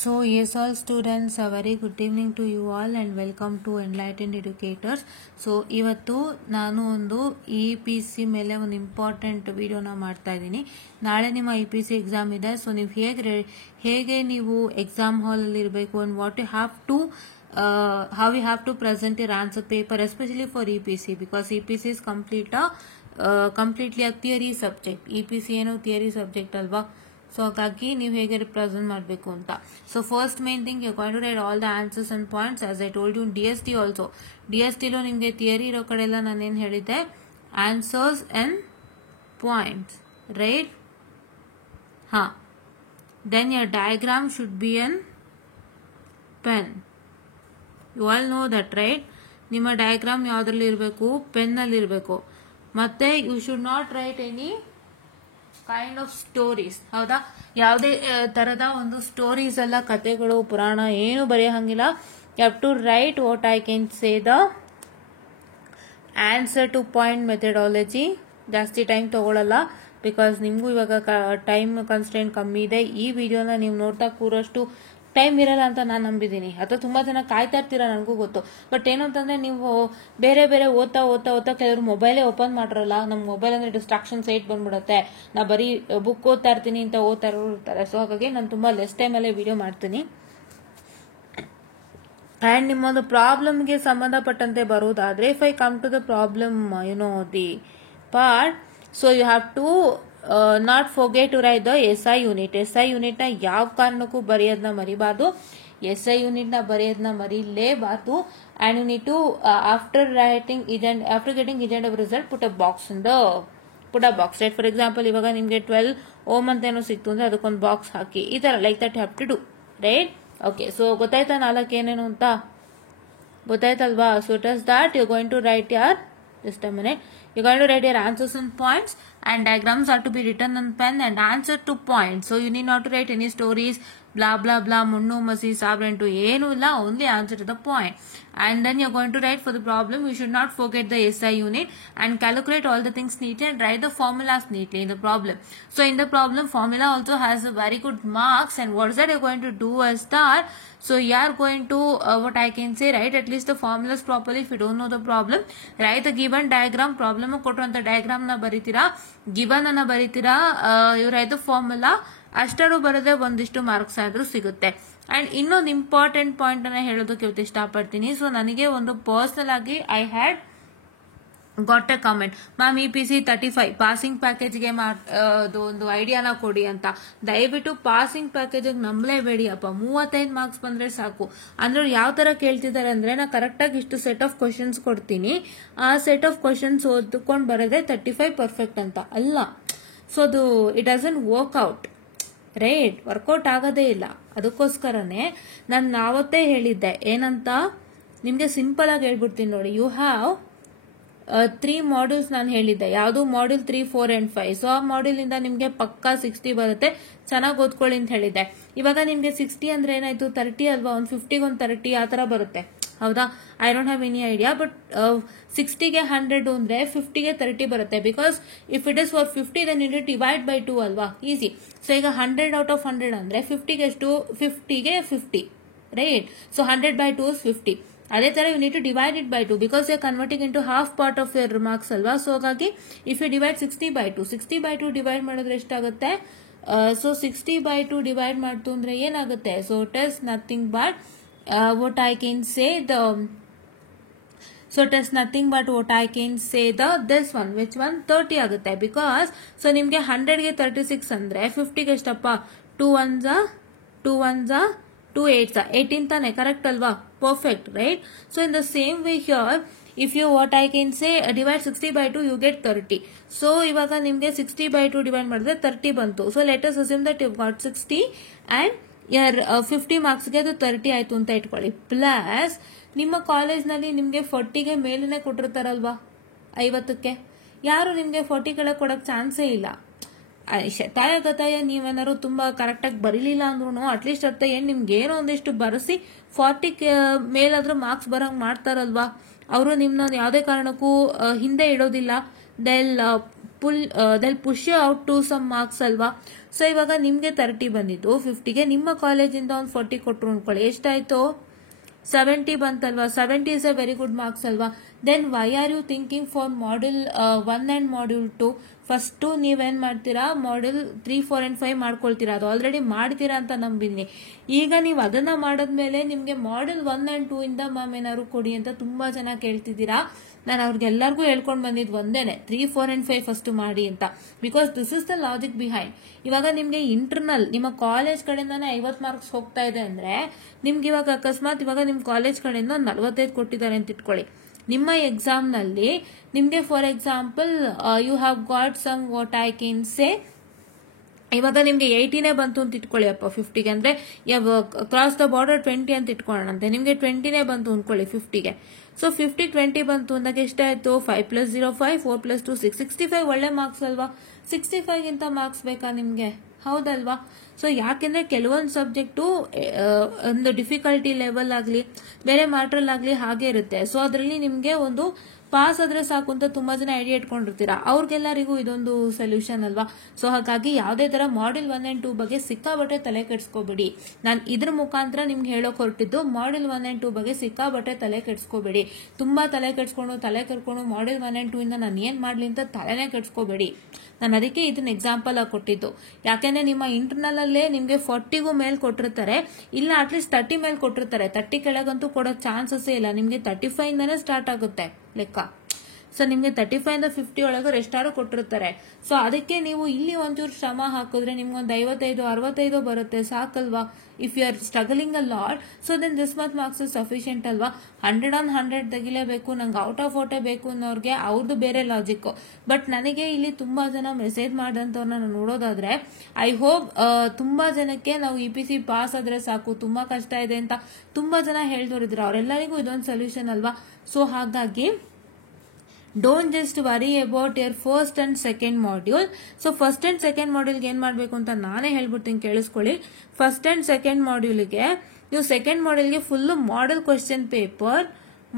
So yes all students, a very good evening to you all and welcome to Enlightened Educators. So ಇವತ್ತು ನಾನು ಒಂದು EPC ಮೇಲೆ ಒಂದು important ವಿಡಿಯೋನ ಮಾಡ್ತಾ ಇದ್ದೀನಿ. ನಾಳೆ ನಿಮ್ಮ EPC ಎಕ್ಸಾಮ್ ಇದೆ. ಸೊ ನೀವು ಹೇಗೆ ನೀವು ಎಕ್ಸಾಮ್ ಹಾಲ್ ಅಲ್ಲಿ ಇರಬೇಕು and what you have to how you have to present your answer paper, especially for EPC, because EPC is completely a theory subject. EPC ಏನು theory subject ಅಲ್ವಾ. So ಹಾಗಾಗಿ ನೀವು ಹೇಗೆ ರಿಪ್ರೆಸೆಂಟ್ ಮಾಡಬೇಕು ಅಂತ. So first main thing you got to write all the answers and points as I told you. DST also, DSTಲೂ ನಿಮಗೆ theory ಇರೋ ಕಡೆ ಎಲ್ಲ ನಾನೇನು ಹೇಳಿದ್ದೆ, ಆನ್ಸರ್ಸ್ ಅಂಡ್ ಪಾಯಿಂಟ್ಸ್, ರೈಟ್? ಹಾ, then your diagram should be in pen. You all know that, right? ನಿಮ್ಮ diagram ಯಾವ್ದ್ರಲ್ಲಿ ಇರಬೇಕು? ಪೆನ್ನಲ್ಲಿ ಇರಬೇಕು. ಮತ್ತೆ you should not write any kind of stories. ಹೌದಾ? ಯಾವುದೇ ತರದ ಒಂದು ಸ್ಟೋರೀಸ್ ಎಲ್ಲ, ಕಥೆಗಳು, ಪುರಾಣ ಏನು ಬರೆಯಂಗಿಲ್ಲ. You have to write what I can say the answer to point methodology. ಜಾಸ್ತಿ ಟೈಮ್ ತಗೊಳ್ಳಲ್ಲ, ಬಿಕಾಸ್ ನಿಮಗೂ ಇವಾಗ ಟೈಮ್ ಕನ್ಸ್ಟೆಂಟ್ ಕಮ್ಮಿ ಇದೆ. ಈ ವಿಡಿಯೋನ ನೀವು ನೋಡ್ತಾ ಕೂರೋಷ್ಟು ಟೈಮ್ ಇರಲ್ಲ ಅಂತ ನಾನು ನಂಬಿದ್ದೀನಿ. ಅಥವಾ ತುಂಬಾ ಜನ ಕಾಯ್ತಾ ಇರ್ತೀರಾ, ನನಗೂ ಗೊತ್ತು. ಬಟ್ ಏನಂತಂದ್ರೆ ನೀವು ಬೇರೆ ಬೇರೆ ಓದ್ತಾ ಕೆಲವರು ಮೊಬೈಲೇ ಓಪನ್ ಮಾಡಿರಲ್ಲ. ನಮ್ಮ ಮೊಬೈಲ್ ಅಂದ್ರೆ ಡಿಸ್ಟ್ರಾಕ್ಷನ್ ಸೈಟ್ ಬಂದ್ಬಿಡುತ್ತೆ. ನಾ ಬರೀ ಬುಕ್ ಓದ್ತಾ ಇರ್ತೀನಿ ಅಂತ ಓದ್ತಾ ಇರ್ತಾರೆ. ಸೊ ಹಾಗಾಗಿ ನಾನು ತುಂಬಾ ಲೆಸ್ ಟೈಮಲ್ಲೇ ವಿಡಿಯೋ ಮಾಡ್ತೀನಿ. ಅಂಡ್ ನಿಮ್ಮೊಂದು ಪ್ರಾಬ್ಲಮ್ಗೆ ಸಂಬಂಧಪಟ್ಟಂತೆ ಬರೋದಾದ್ರೆ, if I come to the problem, the part, so you have to not forget to write the SI unit. SI unit ನ ಯಾವ ಕಾರಣಕ್ಕೂ ಬರೆಯೋದನ್ನ ಮರಿಬಾರ್ದು. SI ಯೂನಿಟ್ ನ ಬರೆಯೋದನ್ನ ಮರಿಲೇಬಾರ್ದು. And you need to after getting each and every result put a box, right? For example, ಇವಾಗ ನಿಮ್ಗೆ 12 ಓಮ್ ಅಂತ ಏನೋ ಸಿಕ್ತು ಅಂದ್ರೆ ಅದಕ್ಕೊಂದು ಬಾಕ್ಸ್ ಹಾಕಿ, ಈ ತರ like that have to do, right? Okay, so ಗೊತ್ತಾಯ್ತಾ 4 ಏನೇನು ಅಂತ? ಗೊತ್ತಾಯ್ತಲ್ವಾ? So it is that you going to write just a minute. You're going to write your answers and points, and diagrams are to be written on pen and answer to points. So you need not to write any stories, blah blah blah, munnu masi sabrentu ಏನು ಇಲ್ಲ, only answer to the point. And then you're going to write for the problem. You should not forget the SI unit and calculate all the things neatly and write the formulas neatly in the problem. So in the problem, formula also has a very good marks. And what is that you're going to do is that, so you are going to what I can say, write at least the formulas properly. If you don't know the problem, write the given diagram. Problem ಕೊಟ್ಟಿರುವಂತ diagram ನ ಬರೀತೀರಾ, given ಅನ್ನ ಬರೀತೀರಾ, you write the formula. ಅಷ್ಟರು ಬರೆದ್ರೆ ಒಂದಿಷ್ಟು marks ಆದ್ರೂ ಸಿಗುತ್ತೆ. And ಇನ್ನೊಂದು important point ಅನ್ನ ಹೇಳೋದಕ್ಕೆ ಇವತ್ತು ಇಷ್ಟಪಡ್ತೀನಿ. ಸೊ ನನಗೆ ಒಂದು ಪರ್ಸನಲ್ ಆಗಿ I had got a comment, ma'am EPC 35 passing ಪ್ಯಾಕೇಜ್ಗೆ ಒಂದು ಐಡಿಯಾನ ಕೊಡಿ ಅಂತ. ದಯವಿಟ್ಟು ಪಾಸಿಂಗ್ ಪ್ಯಾಕೇಜ್ ನಂಬಲೇಬೇಡಿ ಅಪ್ಪ. 35 ಮಾರ್ಕ್ಸ್ ಬಂದ್ರೆ ಸಾಕು. ಅಂದ್ರೆ ಯಾವ ತರ ಕೇಳ್ತಿದ್ದಾರೆ ಅಂದ್ರೆ, ನಾ ಕರೆಕ್ಟ್ ಆಗಿ ಇಷ್ಟು ಸೆಟ್ ಆಫ್ ಕ್ವಶನ್ಸ್ ಕೊಡ್ತೀನಿ, ಆ ಸೆಟ್ ಆಫ್ ಕ್ವಶನ್ಸ್ ಓದ್ಕೊಂಡು ಬರೋದೇ 35 ಪರ್ಫೆಕ್ಟ್ ಅಂತ ಅಲ್ಲ. ಸೊ ಅದು it doesn't work out, right? Work out ಆಗೋದೇ ಇಲ್ಲ. ಅದಕ್ಕೋಸ್ಕರನೇ ನಾನು ಆವತ್ತೇ ಹೇಳಿದ್ದೆ ಏನಂತ, ನಿಮ್ಗೆ ಸಿಂಪಲ್ ಆಗಿ ಹೇಳ್ಬಿಡ್ತೀನಿ ನೋಡಿ. ಯು ಹ್ಯಾವ್ 3 ಮಾಡ್ಯೂಲ್ಸ್ ನಾನು ಹೇಳಿದ್ದೆ. ಯಾವುದು? Module 3, 4 and 5. ಸೊ ಆ ಮಾಡ್ಯೂಲ್ ಇಂದ ನಿಮ್ಗೆ ಪಕ್ಕಾ 60 ಬರುತ್ತೆ. ಚೆನ್ನಾಗಿ ಓದ್ಕೊಳ್ಳಿ ಅಂತ ಹೇಳಿದ್ದೆ. ಇವಾಗ ನಿಮ್ಗೆ 60 ಅಂದ್ರೆ ಏನಾಯ್ತು? 30 ಅಲ್ವಾ? ಒಂದು 50ಗೆ ಒಂದು 30 ಆ ತರ ಬರುತ್ತೆ. ಹೌದಾ? I don't have any idea. But 60ಗೆ 100 ಅಂದ್ರೆ 50ಗೆ 30 ಬರುತ್ತೆ. Because if it is for 50 then it divide by 2 ಅಲ್ವಾ? ಈಸಿ. ಸೊ ಈಗ 100 ಔಟ್ ಆಫ್ 100 ಅಂದ್ರೆ 50ಗೆ ಎಷ್ಟು? 50ಗೆ 50, ರೈಟ್? So 100 by 2 is 50. ಅದೇ ತರ you need to divide it by 2 because you are converting into half part of your marks ಅಲ್ವಾ? So ಹಾಗಾಗಿ if you divide 60 by 2, 60 by 2 divide ಮಾಡಿದ್ರೆ ಎಷ್ಟಾಗುತ್ತೆ? ಸೊ 60 by 2 ಡಿವೈಡ್ ಮಾಡ್ತು ಅಂದ್ರೆ ಏನಾಗುತ್ತೆ? So it is nothing but what I can say so it is nothing but what I can say this one, which one? 30 ಆಗುತ್ತೆ. Because so ನಿಮ್ಗೆ 100ಗೆ 36 ಅಂದ್ರೆ 50ಗೆ ಎಷ್ಟಪ್ಪ? 2 1s 2 1s 2 8s 18 ತಾನೆ? ಕರೆಕ್ಟ್ ಅಲ್ವಾ? Perfect, right? So in the same way here, if you what I can say divide 60 by 2 you get 30. So ಇವಾಗ ನಿಮ್ಗೆ 60 by 2 divide ಮಾಡಿದ್ರೆ 30 ಬಂತು. So let us assume that you got 60 and 50 ಮಾರ್ಕ್ಸ್ಗೆ ಅದು 30 ಆಯ್ತು ಅಂತ ಇಟ್ಕೊಳ್ಳಿ. ಪ್ಲಸ್ ನಿಮ್ಮ ಕಾಲೇಜ್ನಲ್ಲಿ ನಿಮ್ಗೆ 40ಗೆ ಮೇಲನೆ ಕೊಟ್ಟಿರ್ತಾರಲ್ವಾ? 50ಕ್ಕೆ ಯಾರು ನಿಮ್ಗೆ 40 ಕೆಳಗೆ ಕೊಡಕ್ ಚಾನ್ಸೇ ಇಲ್ಲ. ಶತಾಯ ನೀವೇನಾದ್ರು ತುಂಬಾ ಕರೆಕ್ಟ್ ಆಗಿ ಬರೀಲಿಲ್ಲ ಅಂದ್ರೂ ಅಟ್ಲೀಸ್ಟ್ ನಿಮ್ಗೆ ಏನೋ ಒಂದಿಷ್ಟು ಬರೆಸಿ 40 ಮೇಲಾದ್ರೂ ಮಾರ್ಕ್ಸ್ ಬರಂಗ್ ಮಾಡ್ತಾರಲ್ವಾ? ಅವರು ನಿಮ್ನ ಯಾವುದೇ ಕಾರಣಕ್ಕೂ ಹಿಂದೆ ಇಡೋದಿಲ್ಲ. they'll push you out to some marks ಅಲ್ವಾ? ಸೊ ಇವಾಗ ನಿಮಗೆ 30 ಬಂದಿದ್ದು 50ಗೆ ನಿಮ್ಮ ಕಾಲೇಜಿಂದ ಒಂದು 40 ಕೊಟ್ಟರು ಅನ್ಕೊಳ್ಳಿ, ಎಷ್ಟಾಯ್ತು 70 ಬಂತಲ್ವಾ. 70 is a very good marks ಅಲ್ವಾ. Then why are you thinking for module 1 and module 2? First ನೀವೇನ್ ಮಾಡ್ತೀರಾ, ಮಾಡ್ಯೂಲ್ 3, 4 and 5 ಮಾಡ್ಕೊಳ್ತೀರಾ. ಅದು ಆಲ್ರೆಡಿ ಮಾಡ್ತೀರಾ ಅಂತ ನಂಬಿದ್ದೀನಿ. ಈಗ ನೀವು ಅದನ್ನ ಮಾಡಾದ್ಮೇಲೆ ನಿಮ್ಗೆ ಮಾಡ್ಯೂಲ್ 1 and 2 ಇಂದ ಮ್ಯಾಮ್ ಏನಾದ್ರು ಕೊಡಿ ಅಂತ ತುಂಬಾ ಜನ ಕೇಳ್ತಿದ್ದೀರಾ. ನಾನು ಅವ್ರಿಗೆಲ್ಲರಿಗೂ ಹೇಳ್ಕೊಂಡು ಬಂದಿದ್ದು ಒಂದೇನೆ, 3, 4 and 5 ಫಸ್ಟ್ ಮಾಡಿ ಅಂತ. Because this is the logic behind. ಇವಾಗ ನಿಮ್ಗೆ ಇಂಟರ್ನಲ್ ನಿಮ್ಮ ಕಾಲೇಜ್ ಕಡೆಯಿಂದಾನೆ 50 ಮಾರ್ಕ್ಸ್ ಹೋಗ್ತಾ ಇದೆ ಅಂದ್ರೆ, ನಿಮ್ಗೆ ಇವಾಗ ಅಕಸ್ಮಾತ್ ಇವಾಗ ನಿಮ್ ಕಾಲೇಜ್ ಕಡೆಯಿಂದ 45 ಕೊಟ್ಟಿದ್ದಾರೆ ಅಂತ ಇಟ್ಕೊಳ್ಳಿ. ನಿಮ್ಮ ಎಕ್ಸಾಮ್ ನಲ್ಲಿ ನಿಮ್ಗೆ for example you have got some what I can say, ಇವಾಗ ನಿಮ್ಗೆ 80ನೇ ಬಂತು ಅಂತ ಇಟ್ಕೊಳ್ಳಿ ಅಪ್ಪ 50ಗೆ, ಅಂದ್ರೆ ಕ್ರಾಸ್ ದ ಬಾರ್ಡರ್ 20 ಅಂತ ಇಟ್ಕೊಳ್ಳೋಣಂತೆ. ನಿಮ್ಗೆ 20ನೇ ಬಂತು ಅನ್ಕೊಳ್ಳಿ 50ಗೆ. ಸೊ 50 20 ಬಂತು ಅಂದಾಗ ಎಷ್ಟಾಯ್ತು, 5 + 0 5, 4 + 2 6, 65 ಒಳ್ಳೆ ಮಾರ್ಕ್ಸ್ ಅಲ್ವಾ. 65 ಗಿಂತ ಮಾರ್ಕ್ಸ್ ಬೇಕಾ ನಿಮ್ಗೆ, ಹೌದಲ್ವಾ. ಸೊ ಯಾಕೆಂದ್ರೆ ಕೆಲವೊಂದು ಸಬ್ಜೆಕ್ಟು ಒಂದು ಡಿಫಿಕಲ್ಟಿ ಲೆವೆಲ್ ಆಗಲಿ ಬೇರೆ ಮ್ಯಾಟ್ರಲ್ ಆಗಲಿ ಹಾಗೆ ಇರುತ್ತೆ. ಸೊ ಅದರಲ್ಲಿ ನಿಮ್ಗೆ ಒಂದು ಪಾಸ್ ಆದ್ರೆ ಸಾಕು ಅಂತ ತುಂಬಾ ಜನ ಐಡಿಯಾ ಇಟ್ಕೊಂಡಿರ್ತೀರಾ. ಅವ್ರಿಗೆಲ್ಲರಿಗೂ ಇದೊಂದು ಸೊಲ್ಯೂಷನ್ ಅಲ್ವಾ. ಸೊ ಹಾಗಾಗಿ ಯಾವುದೇ ತರ ಮಾಡ್ಯೂಲ್ 1 and 2 ಬಗ್ಗೆ ಸಿಕ್ಕಾಬಟ್ಟೆ ತಲೆ ಕೆಡ್ಸ್ಕೋಬೇಡಿ. ನಾನು ಇದ್ರ ಮುಖಾಂತರ ನಿಮ್ಗೆ ಹೇಳೋಕ್ ಹೊರಟಿದ್ದು, ಮಾಡ್ಯೂಲ್ 1 and 2 ಬಗ್ಗೆ ಸಿಕ್ಕಾಬಟ್ಟೆ ತಲೆ ಕೆಡ್ಸ್ಕೋಬೇಡಿ. ತುಂಬಾ ತಲೆ ಕೆಡ್ಸ್ಕೊಂಡು ಮಾಡ್ಯೂಲ್ 1 and 2 ಇಂದ ನಾನು ಏನ್ ಮಾಡ್ಲಿ ಅಂತ ತಲೆನೇ ಕೆಡ್ಸ್ಕೋಬೇಡಿ. ನಾನು ಅದಕ್ಕೆ ಇದನ್ನ ಎಕ್ಸಾಂಪಲ್ ಆಗಿ ಕೊಟ್ಟಿದ್ದು. ಯಾಕೆಂದ್ರೆ ನಿಮ್ಮ ಇಂಟರ್ನಲ್ ಅಲ್ಲೇ ನಿಮ್ಗೆ 40ಗೂ ಮೇಲ್ ಕೊಟ್ಟಿರ್ತಾರೆ, ಇಲ್ಲ ಅಟ್ಲೀಸ್ಟ್ 30 ಮೇಲ್ ಕೊಟ್ಟಿರ್ತಾರೆ. 30 ಕೆಳಗಂತೂ ಕೊಡೋ ಚಾನ್ಸಸ್ ಇಲ್ಲ. ನಿಮ್ಗೆ 35 ಇಂದಾನೇ ಸ್ಟಾರ್ಟ್ ಆಗುತ್ತೆ ಲೆಕ್ಕ. ಸೊ ನಿಮ್ಗೆ 35 ಇಂದ 50 ಒಳಗೆ ಎಷ್ಟಾರು ಕೊಟ್ಟಿರ್ತಾರೆ. ಸೊ ಅದಕ್ಕೆ ನೀವು ಇಲ್ಲಿ ಒಂಚೂರು ಶ್ರಮ ಹಾಕಿದ್ರೆ ನಿಮ್ಗೊಂದು 55 65 ಬರುತ್ತೆ, ಸಾಕಲ್ವಾ. If you are struggling a lot, so then this much marks is sufficient ಅಲ್ವಾ. 100 on 100 ತೆಗಿಲೇಬೇಕು, ನಂಗೆ ಔಟ್ ಆಫ್ ಔಟೇ ಬೇಕು ಅನ್ನೋರ್ಗೆ ಅವ್ರದ್ದು ಬೇರೆ ಲಾಜಿಕ್. ಬಟ್ ನನಗೆ ಇಲ್ಲಿ ತುಂಬಾ ಜನ ಮೆಸೇಜ್ ಮಾಡಿದಂತವ್ರನ್ನ ನಾನು ನೋಡೋದಾದ್ರೆ, ಐ ಹೋಪ್ ತುಂಬಾ ಜನಕ್ಕೆ ನಾವು EPC ಪಾಸ್ ಆದ್ರೆ ಸಾಕು, ತುಂಬಾ ಕಷ್ಟ ಇದೆ ಅಂತ ತುಂಬಾ ಜನ ಹೇಳ್ದೋರಿದ್ರು. ಅವರೆಲ್ಲರಿಗೂ ಇದೊಂದು ಸೊಲ್ಯೂಷನ್ ಅಲ್ವಾ. ಸೊ ಹಾಗಾಗಿ don't just worry about your first and second module. So first and second ಮಾಡ್ಯೂಲ್ಗೆ ಏನ್ ಮಾಡ್ಬೇಕು ಅಂತ ನಾನೇ ಹೇಳ್ಬಿಡ್ತೀನಿ, ಕೇಳಿಸ್ಕೊಳ್ಳಿ. ಫಸ್ಟ್ ಅಂಡ್ ಸೆಕೆಂಡ್ ಮಾಡ್ಯೂಲ್ಗೆ ನೀವು ಸೆಕೆಂಡ್ ಮಾಡ್ಯೂಲ್ಗೆ full model question paper,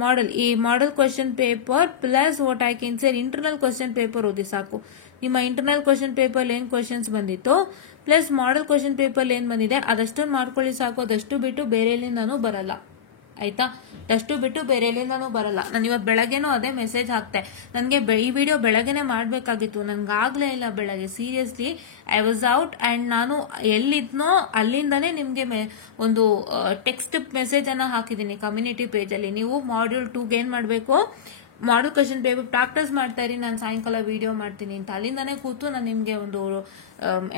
model question paper plus what I can say internal question paper ಓದಿ ಸಾಕು. ನಿಮ್ಮ ಇಂಟರ್ನಲ್ ಕ್ವೆಶ್ಚನ್ ಪೇಪರ್ ಏನ್ ಕ್ವೆಶ್ಚನ್ಸ್ ಬಂದಿತ್ತು ಪ್ಲಸ್ ಮಾಡೆಲ್ ಕ್ವೆಶ್ಚನ್ ಪೇಪರ್ ಏನ್ ಬಂದಿದೆ ಅದಷ್ಟು ಮಾಡ್ಕೊಳ್ಳಿ ಸಾಕು. ಅದಷ್ಟು ಬಿಟ್ಟು ಬೇರೆ ಎಲ್ಲಿಂದಾನು ಬರಲ್ಲ, ಆಯ್ತಾ. ಅಷ್ಟು ಬಿಟ್ಟು ಬೇರೆ ಎಲ್ಲಿಂದಾನು ಬರಲ್ಲ. ನಾನು ಇವತ್ತು ಬೆಳಗ್ಗೆನೂ ಅದೇ ಮೆಸೇಜ್ ಹಾಕ್ತೆ. ನನಗೆ ಈ ವಿಡಿಯೋ ಬೆಳಗ್ಗೆನೆ ಮಾಡ್ಬೇಕಾಗಿತ್ತು, ನನ್ಗಾಗ್ಲೇ ಇಲ್ಲ ಬೆಳಗ್ಗೆ. Seriously I was out and ನಾನು ಎಲ್ಲಿದ್ನೋ ಅಲ್ಲಿಂದಾನೇ ನಿಮ್ಗೆ ಒಂದು ಟೆಕ್ಸ್ಟ್ ಮೆಸೇಜ್ ಅನ್ನ ಹಾಕಿದ್ದೀನಿ ಕಮ್ಯುನಿಟಿ ಪೇಜ್ ಅಲ್ಲಿ. ನೀವು ಮಾಡ್ಯೂಲ್ 2ಗೆ ಏನ್ ಮಾಡ್ಬೇಕು, ಮಾಡೆಲ್ ಕ್ವೆಶ್ಚನ್ ಪೇಪರ್ ಪ್ರಾಕ್ಟೀಸ್ ಮಾಡ್ತಾ ಇರಿ, ನಾನು ಸಾಯಂಕಾಲ ವಿಡಿಯೋ ಮಾಡ್ತೀನಿ ಅಂತ ಅಲ್ಲಿಂದಾನೇ ಕೂತು ನಾನು ನಿಮ್ಗೆ ಒಂದು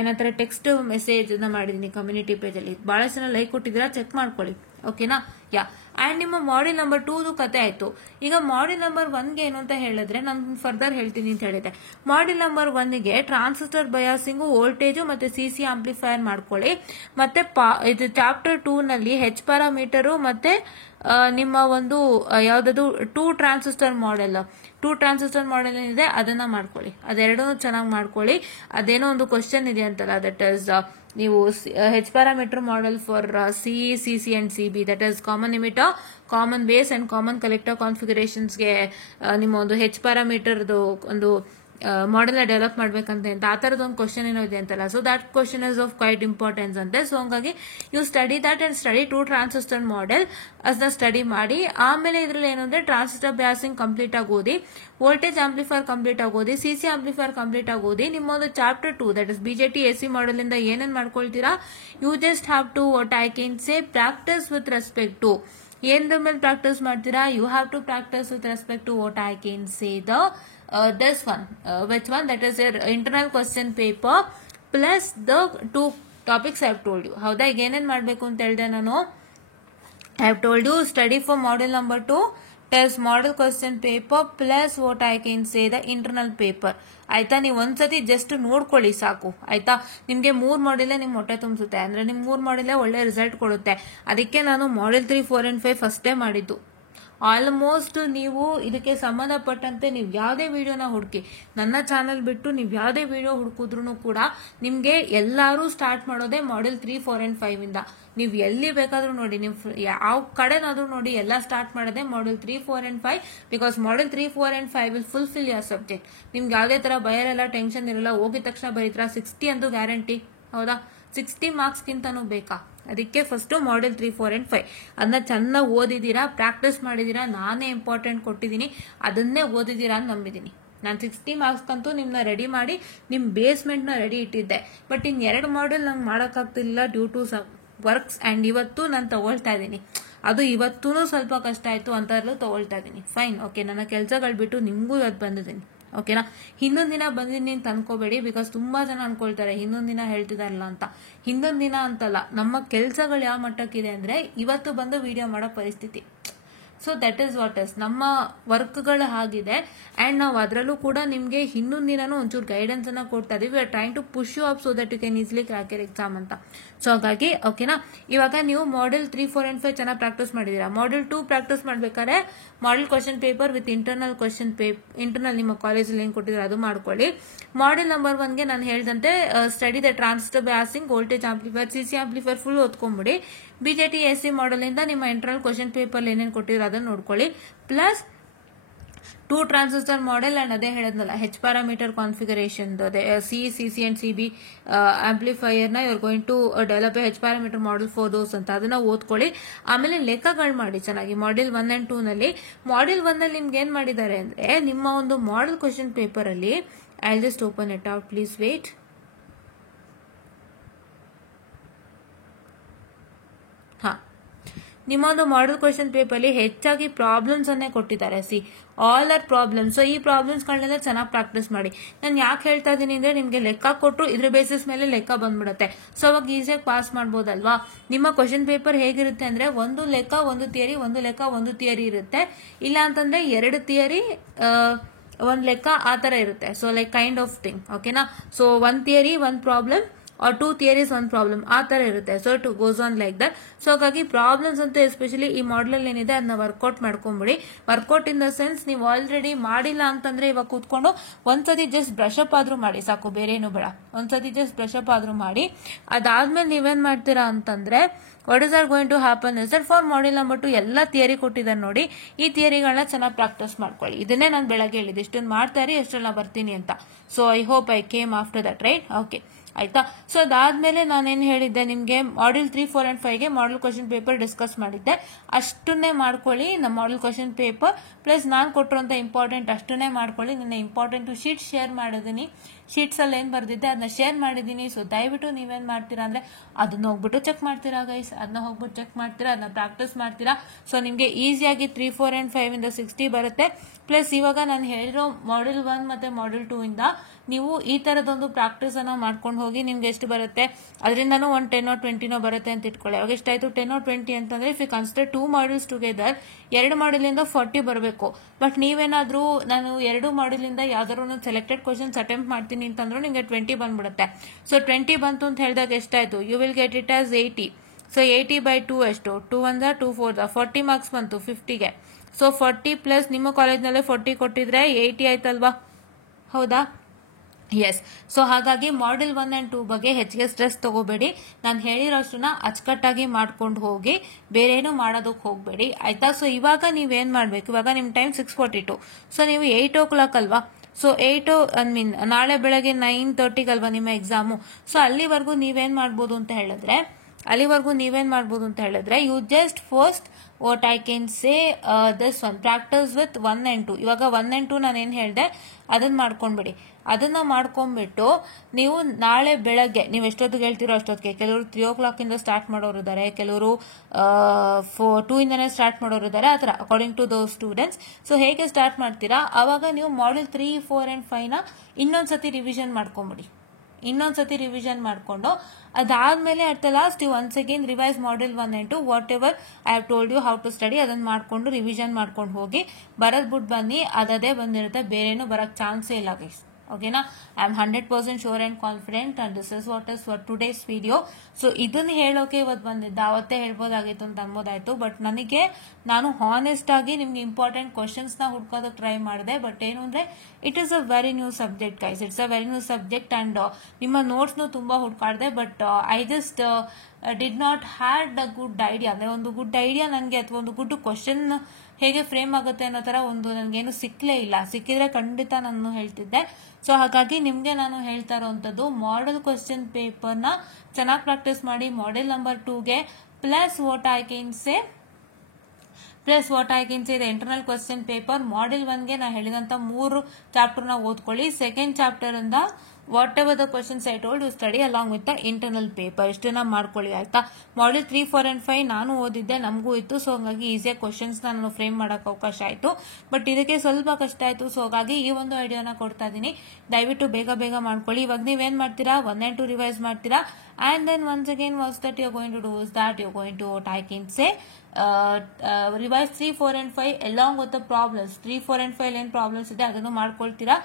ಏನಂತಾರೆ ಟೆಕ್ಸ್ಟ್ ಮೆಸೇಜ್ ಮಾಡಿದೀನಿ ಕಮ್ಯುನಿಟಿ ಪೇಜ್ ಅಲ್ಲಿ. ಬಹಳಷ್ಟು ಜನ ಲೈಕ್ ಕೊಟ್ಟಿದ್ದೀರಾ, ಚೆಕ್ ಮಾಡ್ಕೊಳ್ಳಿ, ಓಕೆನಾ. ಯಾ ಅಂಡ್ ನಿಮ್ಮ ಮಾಡ್ಯೂಲ್ ನಂಬರ್ 2 ಕತೆ ಆಯ್ತು. ಈಗ ಮಾಡ್ಯೂಲ್ ನಂಬರ್ 1ಗೆ ಏನು ಅಂತ ಹೇಳಿದ್ರೆ ನಾನು ಫರ್ದರ್ ಹೇಳ್ತೀನಿ ಅಂತ ಹೇಳಿದೆ. ಮಾಡ್ಯೂಲ್ ನಂಬರ್ 1ಗೆ ಟ್ರಾನ್ಸಿಸ್ಟರ್ ಬಯಾಸಿಂಗು, ವೋಲ್ಟೇಜು ಮತ್ತೆ CC ಆಂಪ್ಲಿಫೈಯರ್ ಮಾಡ್ಕೊಳ್ಳಿ. ಮತ್ತೆ ಇದು ಚಾಪ್ಟರ್ 2 ನಲ್ಲಿ H ಪ್ಯಾರಾಮೀಟರು ಮತ್ತೆ ನಿಮ್ಮ ಒಂದು ಯಾವ್ದದು 2 ಟ್ರಾನ್ಸಿಸ್ಟರ್ ಮಾಡೆಲ್ ಏನಿದೆ ಅದನ್ನ ಮಾಡ್ಕೊಳ್ಳಿ. ಅದೆರಡೂ ಚೆನ್ನಾಗಿ ಮಾಡ್ಕೊಳ್ಳಿ. ಅದೇನೋ ಒಂದು ಕ್ವಶನ್ ಇದೆ ಅಂತಲ್ಲ, ದಟ್ ಇಸ್ ನೀವು H parameter model for CE, CC and CB, that is common emitter, common base and common collector ಕಾನ್ಫಿಗರೇಷನ್ಸ್ಗೆ ನಿಮ್ಮ ಒಂದು H ಪ್ಯಾರಾಮೀಟರ್ದು ಒಂದು ಮಾಡೆಲ್ ನ ಡೆವಲಪ್ ಮಾಡ್ಬೇಕಂತ ಆ ತರದ ಒಂದು ಕ್ವಶನ್ ಏನೋ ಇದೆ ಅಂತಲ್ಲ. So that question is of quite importance ಅಂತೆ. ಸೊ ಹಂಗಾಗಿ you study that and study 2 transistor model ಅದನ್ನ ಸ್ಟಡಿ ಮಾಡಿ. ಆಮೇಲೆ ಇದ್ರಲ್ಲಿ ಏನು ಅಂದ್ರೆ ಟ್ರಾನ್ಸಿಸ್ಟರ್ ಬ್ಯಾಸಿಂಗ್ ಕಂಪ್ಲೀಟ್ ಆಗಿ ಓದಿ, ವೋಲ್ಟೇಜ್ ಆಂಪ್ಲಿಫೈರ್ ಕಂಪ್ಲೀಟ್ ಆಗಿ ಓದಿ, CC ಆಂಪ್ಲಿಫೈರ್ ಕಂಪ್ಲೀಟ್ ಆಗಿ ಓದಿ. ನಿಮ್ಮ ಒಂದು chapter 2 that is BJT AC model ಇಂದ ಏನೇನ್ ಮಾಡ್ಕೊಳ್ತೀರಾ, you just have to what I can say practice with respect to ಏನ್ರ ಮೇಲೆ ಪ್ರಾಕ್ಟಿಸ್ ಮಾಡ್ತೀರಾ, you have to practice with respect to what I can say the this one, which one, that is your internal question paper plus the 2 topics I have told you. Howda ಈಗ ಏನೇನ್ ಮಾಡ್ಬೇಕು ಅಂತ ಹೇಳಿದೆ ನಾನು. I have told you study for model number 2, test model question paper plus what I can say the internal paper. ಆಯ್ತಾ. ನೀವು ಒಂದ್ಸತಿ just ನೋಡ್ಕೊಳ್ಳಿ ಸಾಕು, ಆಯ್ತಾ. ನಿಮ್ಗೆ 3 ಮಾಡ್ಯೂಲೇ ನಿಮ್ ಹೊಟ್ಟೆ ತುಂಬಿಸುತ್ತೆ, ಅಂದ್ರೆ ನಿಮ್ 3 ಮಾಡ್ಯೂಲೇ ಒಳ್ಳೆ ರಿಸಲ್ಟ್ ಕೊಡುತ್ತೆ. ಅದಕ್ಕೆ ನಾನು ಮಾಡ್ಯೂಲ್ 3, 4 and 5 ಫಸ್ಟೇ ಮಾಡಿದ್ದು. ಆಲ್ಮೋಸ್ಟ್ ನೀವು ಇದಕ್ಕೆ ಸಂಬಂಧಪಟ್ಟಂತೆ ನೀವು ಯಾವುದೇ ವಿಡಿಯೋನ ಹುಡುಕಿ, ನನ್ನ ಚಾನಲ್ ಬಿಟ್ಟು ನೀವು ಯಾವುದೇ ವಿಡಿಯೋ ಹುಡುಕಿದ್ರು ಕೂಡ ನಿಮ್ಗೆ ಎಲ್ಲರೂ ಸ್ಟಾರ್ಟ್ ಮಾಡೋದೇ ಮಾಡ್ಯೂಲ್ 3, 4 and 5 ಇಂದ. ನೀವು ಎಲ್ಲಿ ಬೇಕಾದ್ರೂ ನೋಡಿ, ನೀವು ಯಾವ ಕಡೆನಾದ್ರೂ ನೋಡಿ, ಎಲ್ಲ ಸ್ಟಾರ್ಟ್ ಮಾಡೋದೇ module 3, 4 and 5. Because module 3, 4 and 5 will fulfil your subject. ನಿಮ್ಗೆ ಯಾವುದೇ ತರ ಭಯ ಇರಲ್ಲ, ಟೆನ್ಷನ್ ಇರಲ್ಲ. ಹೋಗಿದ ತಕ್ಷಣ ಬರೀತೀರಾ 60 ಅಂತೂ ಗ್ಯಾರಂಟಿ, ಹೌದಾ? 60 ಮಾರ್ಕ್ಸ್ಗಿಂತನೂ ಬೇಕಾ? ಅದಕ್ಕೆ ಫಸ್ಟ್ ಮಾಡೆಲ್ 3, 4 and 5 ಅದನ್ನ ಚೆನ್ನಾಗಿ ಓದಿದೀರಾ, ಪ್ರಾಕ್ಟೀಸ್ ಮಾಡಿದೀರಾ, ನಾನೇ ಇಂಪಾರ್ಟೆಂಟ್ ಕೊಟ್ಟಿದ್ದೀನಿ, ಅದನ್ನೇ ಓದಿದೀರಾ ಅಂತ ನಂಬಿದ್ದೀನಿ. ನಾನು 60 ಮಾರ್ಕ್ಸ್ಗಂತೂ ನಿಮ್ಮನ್ನ ರೆಡಿ ಮಾಡಿ ನಿಮ್ಮ ಬೇಸ್ಮೆಂಟ್ನ ರೆಡಿ ಇಟ್ಟಿದ್ದೆ. ಬಟ್ ಇನ್ನು 2 ಮಾಡೆಲ್ ನಂಗೆ ಮಾಡೋಕ್ಕಾಗ್ತಿಲ್ಲ ಡ್ಯೂ ಟು ವರ್ಕ್ಸ್ ಆ್ಯಂಡ್ ಇವತ್ತು ನಾನು ತಗೊಳ್ತಾ ಇದ್ದೀನಿ. ಅದು ಇವತ್ತೂ ಸ್ವಲ್ಪ ಕಷ್ಟ ಆಯಿತು ಅಂತಲೂ ತಗೊಳ್ತಾ ಇದ್ದೀನಿ. Fine, okay. ನನ್ನ ಕೆಲಸಗಳು ಬಿಟ್ಟು ನಿಮಗೂ ಇವತ್ತು ಬಂದಿದ್ದೀನಿ, ಓಕೆನಾ? ಹಿಂದೊಂದು ದಿನ ಬಂದಿದ್ದೀನಿ ಅಂತ ಅನ್ಕೋಬೇಡಿ, ಬಿಕಾಸ್ ತುಂಬಾ ಜನ ಅನ್ಕೊಳ್ತಾರೆ ಹಿಂದೊಂದು ದಿನ ಹೇಳ್ತಿದಾರಲ್ಲ ಅಂತ. ಹಿಂದೊಂದು ದಿನ ಅಂತಲ್ಲ, ನಮ್ಮ ಕೆಲಸಗಳು ಯಾವ ಮಟ್ಟಕ್ಕಿದೆ ಅಂದ್ರೆ ಇವತ್ತು ಬಂದು ವಿಡಿಯೋ ಮಾಡೋ ಪರಿಸ್ಥಿತಿ. So that is what is ನಮ್ಮ ವರ್ಕ್ಗಳು ಆಗಿದೆ. ಆ್ಯಂಡ್ ನಾವು ಅದರಲ್ಲೂ ಕೂಡ ನಿಮಗೆ ಹಿಂದೊಂದು ದಿನನೂ ಒಂಚೂರು ಗೈಡೆನ್ಸ್ ಅನ್ನ ಕೊಡ್ತಾ ಇದೀವಿ. We are trying to push you up so that you can easily crack your exam ಅಂತ. ಸೊ ಹಾಗಾಗಿ ಓಕೆನಾ, ಇವಾಗ ನೀವು ಮಾಡೆಲ್ 3, 4 and 5 ಚೆನ್ನಾಗಿ ಪ್ರಾಕ್ಟೀಸ್ ಮಾಡಿದೀರಾ. ಮಾಡೆಲ್ 2 ಪ್ರಾಕ್ಟೀಸ್ ಮಾಡ್ಬೇಕಾದ್ರೆ model question paper with internal question internal ನಿಮ್ಮ ಕಾಲೇಜಲ್ಲಿ ಏನ್ ಕೊಟ್ಟಿದ್ರೆ ಅದು ಮಾಡ್ಕೊಳ್ಳಿ. ಮಾಡೆಲ್ ನಂಬರ್ 1ಗೆ ನಾನು ಹೇಳಿದಂತೆ study the transistor biasing, voltage amplifier, CC amplifier full ಓದ್ಕೊಂಡ್ಬಿಡಿ. ಬಿಜೆಟಿ ಎಸ್ ಸಿ ಮಾಡೆಲ್ ಇಂದ ನಿಮ್ಮ ಇಂಟರ್ನಲ್ ಕ್ವಶನ್ ಪೇಪರ್ ಏನೇನು ಕೊಟ್ಟಿರೋ ಅದನ್ನ ನೋಡ್ಕೊಳ್ಳಿ. ಪ್ಲಸ್ 2 ಟ್ರಾನ್ಸಿಸ್ಟರ್ ಮಾಡೆಲ್ ಅಂಡ್ ಅದೇ ಹೇಳದ್ನಲ್ಲ H parameter configuration, C and C B amplifier ನ your going to develop H parameter model for those ಅಂತ ಅದನ್ನ ಓದ್ಕೊಳ್ಳಿ. ಆಮೇಲೆ ಲೆಕ್ಕಗಳು ಮಾಡಿ ಚೆನ್ನಾಗಿ. ಮಾಡೆಲ್ 1 and 2 ನಲ್ಲಿ ಮಾಡೆಲ್ 1 ನಲ್ಲಿ ನಿಮ್ಗೆ ಏನ್ ಮಾಡಿದ್ದಾರೆ ಅಂದ್ರೆ ನಿಮ್ಮ ಒಂದು ಮಾಡೆಲ್ ಕ್ವಶನ್ ಪೇಪರ್ ಅಲ್ಲಿ, I will just open it out, please wait. ನಿಮ್ಮೊಂದು ಮಾಡೆಲ್ ಕ್ವಶನ್ ಪೇಪರ್ ಅಲ್ಲಿ ಹೆಚ್ಚಾಗಿ ಪ್ರಾಬ್ಲಮ್ಸ್ ಅನ್ನೇ ಕೊಟ್ಟಿದ್ದಾರೆ. See all are problems. So ಈ ಪ್ರಾಬ್ಲಮ್ಸ್ ಗಳನ್ನೆಲ್ಲ ಚೆನ್ನಾಗಿ ಪ್ರಾಕ್ಟೀಸ್ ಮಾಡಿ. ನಾನು ಯಾಕೆ ಹೇಳ್ತಾ ಇದೀನಿ ಅಂದ್ರೆ ನಿಮ್ಗೆ ಲೆಕ್ಕ ಕೊಟ್ಟರು ಇದ್ರ ಬೇಸಿಸ್ ಮೇಲೆ ಲೆಕ್ಕ ಬಂದ್ಬಿಡುತ್ತೆ. ಸೊ ಅವಾಗ ಈಸಿಯಾಗಿ ಪಾಸ್ ಮಾಡ್ಬೋದಲ್ವಾ? ನಿಮ್ಮ ಕ್ವಶನ್ ಪೇಪರ್ ಹೇಗಿರುತ್ತೆ ಅಂದ್ರೆ ಒಂದು ಲೆಕ್ಕ ಒಂದು ಥಿಯರಿ, ಒಂದು ಲೆಕ್ಕ ಒಂದು ಥಿಯರಿ ಇರುತ್ತೆ. ಇಲ್ಲ ಅಂತಂದ್ರೆ 2 ಥಿಯರಿ ಒಂದ್ ಲೆಕ್ಕ ಆ ತರ ಇರುತ್ತೆ. So like kind of thing, ಓಕೆನಾ? So 1 theory 1 problem or 2 theories 1 problem ಆ ತರ ಇರುತ್ತೆ. So it goes on like that. So ಹಾಗಾಗಿ ಪ್ರಾಬ್ಲಮ್ಸ್ ಅಂತೂ ಎಸ್ಪೆಷಲಿ ಈ ಮಾಡೆಲ್ ಏನಿದೆ ಅದನ್ನ ವರ್ಕೌಟ್ ಮಾಡ್ಕೊಂಡ್ಬಿಡಿ. ವರ್ಕೌಟ್ ಇನ್ ದ ಸೆನ್ಸ್ ನೀವು ಆಲ್ರೆಡಿ ಮಾಡಿಲ್ಲ ಅಂತಂದ್ರೆ ಇವಾಗ ಕೂತ್ಕೊಂಡು ಒಂದ್ಸತಿ ಜಸ್ಟ್ ಬ್ರಷ್ ಅಪ್ ಆದ್ರೂ ಮಾಡಿ ಸಾಕು, ಬೇರೆ ಏನು ಬೇಡ. ಒಂದ್ಸತಿ ಜಸ್ಟ್ ಬ್ರಷ್ ಅಪ್ ಆದ್ರೂ ಮಾಡಿ. ಅದಾದ್ಮೇಲೆ ನೀವೇನ್ ಮಾಡ್ತೀರಾ ಅಂತಂದ್ರೆ what is are going to happen is that for model number 2 ಎಲ್ಲ ಥಿಯರಿ ಕೊಟ್ಟಿದ್ದಾರೆ ನೋಡಿ. ಈ ಥಿಯರಿಗಳನ್ನ ಚೆನ್ನಾಗಿ ಪ್ರಾಕ್ಟೀಸ್ ಮಾಡ್ಕೊಳ್ಳಿ. ಇದನ್ನೇ ನಾನು ಬೆಳಗ್ಗೆ ಹೇಳಿದೆ, ಇಷ್ಟೊಂದು ಮಾಡ್ತಾ ಇರಿ, ಎಷ್ಟೆಲ್ಲ ಬರ್ತೀನಿ ಅಂತ. So I hope I came after that, right? Okay, ಆಯ್ತಾ? ಸೊ ಅದಾದ್ಮೇಲೆ ನಾನೇನ್ ಹೇಳಿದ್ದೆ ನಿಮ್ಗೆ ಮಾಡೆಲ್ 3, 4 and 5ಗೆ ಮಾಡೆಲ್ ಕ್ವಶನ್ ಪೇಪರ್ ಡಿಸ್ಕಸ್ ಮಾಡಿದ್ದೆ. ಅಷ್ಟನ್ನೇ ಮಾಡ್ಕೊಳ್ಳಿ. ನಮ್ಮ ಮಾಡೆಲ್ ಕ್ವಶನ್ ಪೇಪರ್ ಪ್ಲಸ್ ನಾನು ಕೊಟ್ಟಿರುವಂತ ಇಂಪಾರ್ಟೆಂಟ್ ಅಷ್ಟನ್ನೇ ಮಾಡ್ಕೊಳ್ಳಿ. ನಿನ್ನೆ ಇಂಪಾರ್ಟೆಂಟ್ ಶೀಟ್ ಶೇರ್ ಮಾಡಿದೀನಿ. ಶೀಟ್ಸ್ ಅಲ್ಲಿ ಏನ್ ಬರ್ದಿದ್ದೆ ಅದನ್ನ ಶೇರ್ ಮಾಡಿದೀನಿ. ಸೊ ದಯವಿಟ್ಟು ನೀವೇನ್ ಮಾಡ್ತೀರಾ ಅಂದ್ರೆ ಅದನ್ನ ಹೋಗ್ಬಿಟ್ಟು ಚೆಕ್ ಮಾಡ್ತೀರಾ ಗೈಸ್, ಅದನ್ನ ಹೋಗ್ಬಿಟ್ಟು ಚೆಕ್ ಮಾಡ್ತೀರಾ, ಅದನ್ನ ಪ್ರಾಕ್ಟೀಸ್ ಮಾಡ್ತೀರಾ. ಸೊ ನಿಮ್ಗೆ ಈಸಿಯಾಗಿ 3, 4 and 5 ಇಂದ 60 ಬರುತ್ತೆ. ಪ್ಲಸ್ ಇವಾಗ ನಾನು ಹೇಳಿರೋ ಮಾಡೆಲ್ 1 ಮತ್ತೆ ಮಾಡೆಲ್ 2 ಇಂದ ನೀವು ಈ ತರದೊಂದು ಪ್ರಾಕ್ಟೀಸ್ ಅನ್ನ ಮಾಡ್ಕೊಂಡು ಹೋಗಿ. ನಿಮ್ಗೆ ಎಷ್ಟು ಬರುತ್ತೆ ಅದರಿಂದನೂ 10 or 20 ಬರುತ್ತೆ ಅಂತ ಇಟ್ಕೊಳ್ಳಿ. ಅವಾಗ ಎಷ್ಟಾಯ್ತು 10 or 20 ಅಂತಂದ್ರೆ if you consider 2 models together 2 model ಇಂದ 40 ಬರಬೇಕು. ಬಟ್ ನೀವೇನಾದ್ರೂ ನಾನು 2 ಮಾಡೆಲ್ ಇಂದ ಯಾವ್ದಾದ್ರು ಒಂದು ಸೆಲೆಕ್ಟೆಡ್ ಕ್ವಶನ್ಸ್ ಅಟೆಂಪ್ಟ್ ಮಾಡ್ತೀನಿ ಅಂತಂದ್ರೂ ನಿಮ್ಗೆ 20 ಬಂದ್ಬಿಡುತ್ತೆ. ಸೊ 20 ಬಂತು ಅಂತ ಹೇಳಿದಾಗ ಎಷ್ಟಾಯ್ತು, you will get it as 80. So 80 by 2 ಎಷ್ಟು? 2 1 2 4 40 ಮಾರ್ಕ್ಸ್ ಬಂತು 50ಗೆ. ಸೊ 40 ಪ್ಲಸ್ ನಿಮ್ಮ ಕಾಲೇಜ್ನಲ್ಲೇ 40 ಕೊಟ್ಟಿದ್ರೆ 80 ಆಯ್ತಲ್ವಾ? ಹೌದಾ? ಎಸ್. ಸೊ ಹಾಗಾಗಿ ಮಾಡೆಲ್ 1 and 2 ಬಗ್ಗೆ ಹೆಚ್ಚಿಗೆ ಸ್ಟ್ರೆಸ್ ತಗೋಬೇಡಿ. ನಾನು ಹೇಳಿರೋಷ್ಟನ್ನ ಅಚ್ಚುಕಟ್ಟಾಗಿ ಮಾಡ್ಕೊಂಡು ಹೋಗಿ, ಬೇರೆ ಏನು ಮಾಡೋದಕ್ಕೆ ಹೋಗ್ಬೇಡಿ, ಆಯ್ತಾ? ಸೊ ಇವಾಗ ನೀವೇನ್ ಮಾಡ್ಬೇಕು, ಇವಾಗ ನಿಮ್ ಟೈಮ್ 6:42. ಸೊ ನೀವು 8 o'clock ಅಲ್ವಾ? ಸೊ 8 ನಾಳೆ ಬೆಳಗ್ಗೆ 9:30 ಅಲ್ವಾ ನಿಮ್ಮ ಎಕ್ಸಾಮು? ಸೊ ಅಲ್ಲಿವರೆಗೂ ನೀವೇನ್ ಮಾಡ್ಬೋದು ಅಂತ ಹೇಳಿದ್ರೆ you just first what I can say this one practice with 1 and 2. ಇವಾಗ 1 and 2 ನಾನೇನ್ ಹೇಳ್ದೆ ಅದನ್ನ ಮಾಡ್ಕೊಂಡ್ಬಿಡಿ. ಅದನ್ನ ಮಾಡ್ಕೊಂಡ್ಬಿಟ್ಟು ನೀವು ನಾಳೆ ಬೆಳಗ್ಗೆ ನೀವು ಎಷ್ಟೊತ್ತಿಗೆ ಹೇಳ್ತೀರೋ ಅಷ್ಟೊತ್ತಿಗೆ, ಕೆಲವರು 3 o'clock ಇಂದ ಸ್ಟಾರ್ಟ್ ಮಾಡೋರು ಇದ್ದಾರೆ, ಕೆಲವರು 2 ಇಂದನೇ ಸ್ಟಾರ್ಟ್ ಮಾಡೋರು ಇದ್ದಾರೆ, ಆ ತರ according to those students. So ಹೇಗೆ ಸ್ಟಾರ್ಟ್ ಮಾಡ್ತೀರಾ ಅವಾಗ ನೀವು ಮಾಡೆಲ್ 3, 4 and 5 ನ ಇನ್ನೊಂದ್ಸತಿ ರಿವಿಷನ್ ಮಾಡ್ಕೊಂಬಿಡಿ. ಮಾಡ್ಕೊಂಡು ಅದಾದ್ಮೇಲೆ at the last you once again revise model 1 and 2 whatever I have told you how to study ಅದನ್ನ ಮಾಡ್ಕೊಂಡು ರಿವಿಷನ್ ಮಾಡ್ಕೊಂಡು ಹೋಗಿ. ಬರದ್ ಬಿಟ್ಟು ಬನ್ನಿ, ಅದೇ ಬಂದಿರುತ್ತೆ, ಬೇರೇನು ಬರಕ್ ಚಾನ್ಸೇ ಇಲ್ಲ ಗೈಸ್. ಓಕೆನಾ? I am 100% sure and confident and this is what is for today's video. So ಇದನ್ನ ಹೇಳೋಕೆ ಇವತ್ತು ಬಂದಿದ್ದ, ಅವತ್ತೇ ಹೇಳ್ಬೋದಾಗಿತ್ತು ಅಂತ ಅನ್ಬೋದಾಯ್ತು. ಬಟ್ ನಾನು ಹಾನೆಸ್ಟ್ ಆಗಿ ನಿಮ್ಗೆ ಇಂಪಾರ್ಟೆಂಟ್ ಕ್ವಶನ್ಸ್ ನ ಹುಡ್ಕೋದಕ್ಕೆ ಟ್ರೈ ಮಾಡಿದೆ. ಬಟ್ ಏನು ಅಂದ್ರೆ it is a very new subject guys, it's a very new subject and ನಿಮ್ಮ ನೋಟ್ಸ್ ನು ತುಂಬಾ ಹುಡ್ಕಾಡ್ದೆ. But I just did not had a good idea, ಅಂದ್ರೆ ಒಂದು ಗುಡ್ ಐಡಿಯಾ ನನಗೆ ಅಥವಾ ಒಂದು ಗುಡ್ ಕ್ವಶನ್ ಹೇಗೆ ಫ್ರೇಮ್ ಆಗುತ್ತೆ ಅನ್ನೋ ತರ ಒಂದು ನನಗೇನು ಸಿಕ್ಕಲೇ ಇಲ್ಲ. ಸಿಕ್ಕಿದ್ರೆ ಖಂಡಿತ ನಾನು ಹೇಳ್ತಿದ್ದೆ. ಸೊ ಹಾಗಾಗಿ ನಿಮ್ಗೆ ನಾನು ಹೇಳ್ತಾ ಇರೋವಂಥದ್ದು ಮಾಡೆಲ್ ಕ್ವಶನ್ ಪೇಪರ್ನ ಚೆನ್ನಾಗಿ ಪ್ರಾಕ್ಟೀಸ್ ಮಾಡಿ. ಮಾಡೆಲ್ ನಂಬರ್ 2ಗೆ plus what I can say ಇದೆ ಇಂಟರ್ನಲ್ ಕ್ವಶನ್ ಪೇಪರ್. ಮಾಡೆಲ್ 1ಗೆ ನಾ ಹೇಳಿದಂತ 3 ಚಾಪ್ಟರ್ನ ಓದ್ಕೊಳ್ಳಿ. ಸೆಕೆಂಡ್ ಚಾಪ್ಟರ್ ಇಂದ whatever the questions I told you study along with the internal paper. ಇಷ್ಟನ್ನ ಮಾಡ್ಕೊಳ್ಳಿ ಆಯ್ತಾ. ಮಾಡೆಲ್ 3, 4 and 5 ನಾನು ಓದಿದ್ದೆ, ನಮಗೂ ಇತ್ತು. ಸೊ ಹಾಗಾಗಿ ಈಸಿಯಾಗಿ ಕ್ವಶನ್ಸ್ ನಾನು ಫ್ರೇಮ್ ಮಾಡಕ್ ಅವಕಾಶ ಆಯ್ತು. ಬಟ್ ಇದಕ್ಕೆ ಸ್ವಲ್ಪ ಕಷ್ಟ ಆಯ್ತು. ಸೊ ಹಾಗಾಗಿ ಈ ಒಂದು ಐಡಿಯಾನ ಕೊಡ್ತಾ ಇದೀನಿ. ದಯವಿಟ್ಟು ಬೇಗ ಬೇಗ ಮಾಡ್ಕೊಳ್ಳಿ. ಇವಾಗ ನೀವೇನ್ ಮಾಡ್ತೀರಾ, 1 and 2 ರಿವೈಸ್ ಮಾಡ್ತೀರಾ. And then once again what's that you're going to do is that you're going to what I can say revise 3, 4 and 5 along with the problems. 3, 4 and 5 ಏನ್ ಪ್ರಾಬ್ಲಮ್ಸ್ ಇದೆ ಅದನ್ನು ಮಾಡ್ಕೊಳ್ತೀರಾ.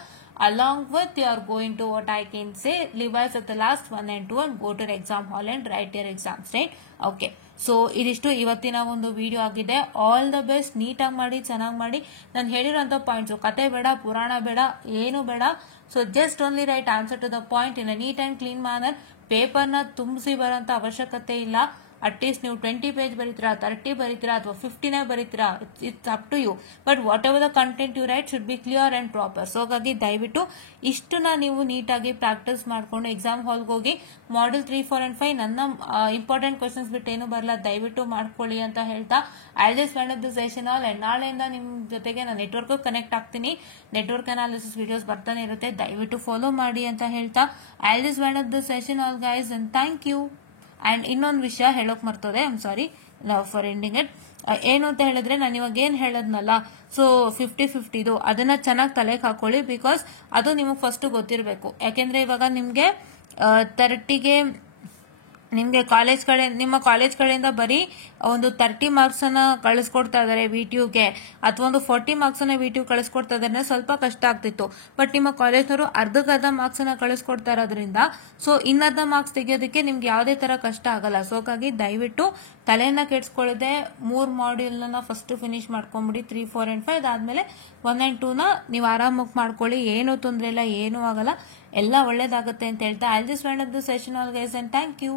Along with you are going to what I can say revise at the last 1 and 2 and go to the exam hall and write your exams, right? Okay. So ಇದಿಷ್ಟು ಇವತ್ತಿನ ಒಂದು video ಆಗಿದೆ. All the best. ನೀಟಾಗಿ ಮಾಡಿ, ಚೆನ್ನಾಗಿ ಮಾಡಿ. ನಾನು ಹೇಳಿರೋಂಥ points, ಕತೆ ಬೇಡ, ಪುರಾಣ ಬೇಡ, ಏನು ಬೇಡ. So just only write answer to the point in a neat and clean manner. ಪೇಪರ್ನ ತುಂಬಿಸಿ ಬರೋಂಥ ಅವಶ್ಯಕತೆ ಇಲ್ಲ. ಅಟ್ಲೀಸ್ಟ್ ನೀವು 20 ಪೇಜ್ ಬರೀತೀರಾ, 30 ಬರೀತೀರಾ, ಅಥವಾ 15 ಬರೀತೀರಾ, it's up to you. But whatever the content you write should be clear and proper. So ಹಾಗಾಗಿ ದಯವಿಟ್ಟು ಇಷ್ಟನ್ನ ನೀವು ನೀಟಾಗಿ ಪ್ರಾಕ್ಟೀಸ್ ಮಾಡ್ಕೊಂಡು ಎಕ್ಸಾಮ್ ಹಾಲ್ಗೆ ಹೋಗಿ ಮಾಡೆಲ್ 3, 4 and 5 ನನ್ನ ಇಂಪಾರ್ಟೆಂಟ್ ಕ್ವಶನ್ಸ್ ಬಿಟ್ಟು ಏನು ಬರಲ್ಲ, ದಯವಿಟ್ಟು ಮಾಡ್ಕೊಳ್ಳಿ ಅಂತ ಹೇಳ್ತಾ I just wind up the session all. And ನಾಳೆಯಿಂದ ನಿಮ್ ಜೊತೆಗೆ ನಾನು ನೆಟ್ವರ್ಕ್ ಕನೆಕ್ಟ್ ಆಗ್ತೀನಿ. ನೆಟ್ವರ್ಕ್ ಅನಾಲಿಸಿಸ್ ವಿಡಿಯೋಸ್ ಬರ್ತಾನೆ ಇರುತ್ತೆ, ದಯವಿಟ್ಟು ಫಾಲೋ ಮಾಡಿ ಅಂತ ಹೇಳ್ತಾ I just wind up the session all guys and thank you. And ಇನ್ನೊಂದು ವಿಷಯ ಹೇಳೋಕ್ ಮರ್ತೋದೆ, I am sorry for ending it. ಏನು ಅಂತ ಹೇಳಿದ್ರೆ ನಾನು ಇವಾಗ ಏನ್ ಹೇಳದ್ನಲ್ಲ, ಸೊ 50-50 ಅದನ್ನ ಚೆನ್ನಾಗಿ ತಲೆಗೆ ಹಾಕೊಳ್ಳಿ. ಬಿಕಾಸ್ ಅದು ನಿಮಗೆ ಫಸ್ಟ್ ಗೊತ್ತಿರಬೇಕು. ಯಾಕೆಂದ್ರೆ ಇವಾಗ ನಿಮ್ಗೆ 30ಗೆ ನಿಮ್ಗೆ ನಿಮ್ಮ ಕಾಲೇಜ್ ಕಡೆಯಿಂದ ಬರೀ ಒಂದು 30 ಮಾರ್ಕ್ಸ್ ಅನ್ನ ಕಳಿಸ್ಕೊಡ್ತಾ ಇದಾರೆ ವಿಟಿಯುಗೆ, ಅಥವಾ ಒಂದು 40 ಮಾರ್ಕ್ಸ್ ಅನ್ನ ವಿಟಿಯು ಕಳಿಸ್ಕೊಡ್ತಾ ಇದಾರೆ, ಸ್ವಲ್ಪ ಕಷ್ಟ ಆಗ್ತಿತ್ತು. ಬಟ್ ನಿಮ್ಮ ಕಾಲೇಜ್ನವರು ಅರ್ಧಕ್ಕರ್ಧ ಮಾರ್ಕ್ಸ್ ಅನ್ನ ಕಳಿಸ್ಕೊಡ್ತಾ ಇರೋದ್ರಿಂದ ಸೊ ಇನ್ನರ್ಧ ಮಾರ್ಕ್ಸ್ ತೆಗೆಯೋದಕ್ಕೆ ನಿಮ್ಗೆ ಯಾವುದೇ ತರ ಕಷ್ಟ ಆಗಲ್ಲ. ಸೊ ಹಾಗಾಗಿ ದಯವಿಟ್ಟು ತಲೆಯನ್ನ ಕೆಡ್ಸ್ಕೊಳ್ಳದೆ 3 ಮಾಡ್ಯೂಲ್ ನ ಫಸ್ಟ್ ಫಿನಿಶ್ ಮಾಡ್ಕೊಂಡ್ಬಿಡಿ. 3, 4 and 5 ಅದಾದ್ಮೇಲೆ 1 and 2 ನ ನೀವು ಆರಾಮಾಗಿ ಮಾಡ್ಕೊಳ್ಳಿ. ಏನು ತೊಂದ್ರೆ ಇಲ್ಲ, ಏನೂ ಆಗಲ್ಲ, ಎಲ್ಲ ಒಳ್ಳೇದಾಗುತ್ತೆ ಅಂತ ಹೇಳ್ತಾ I just wind up the session all guys and thank you.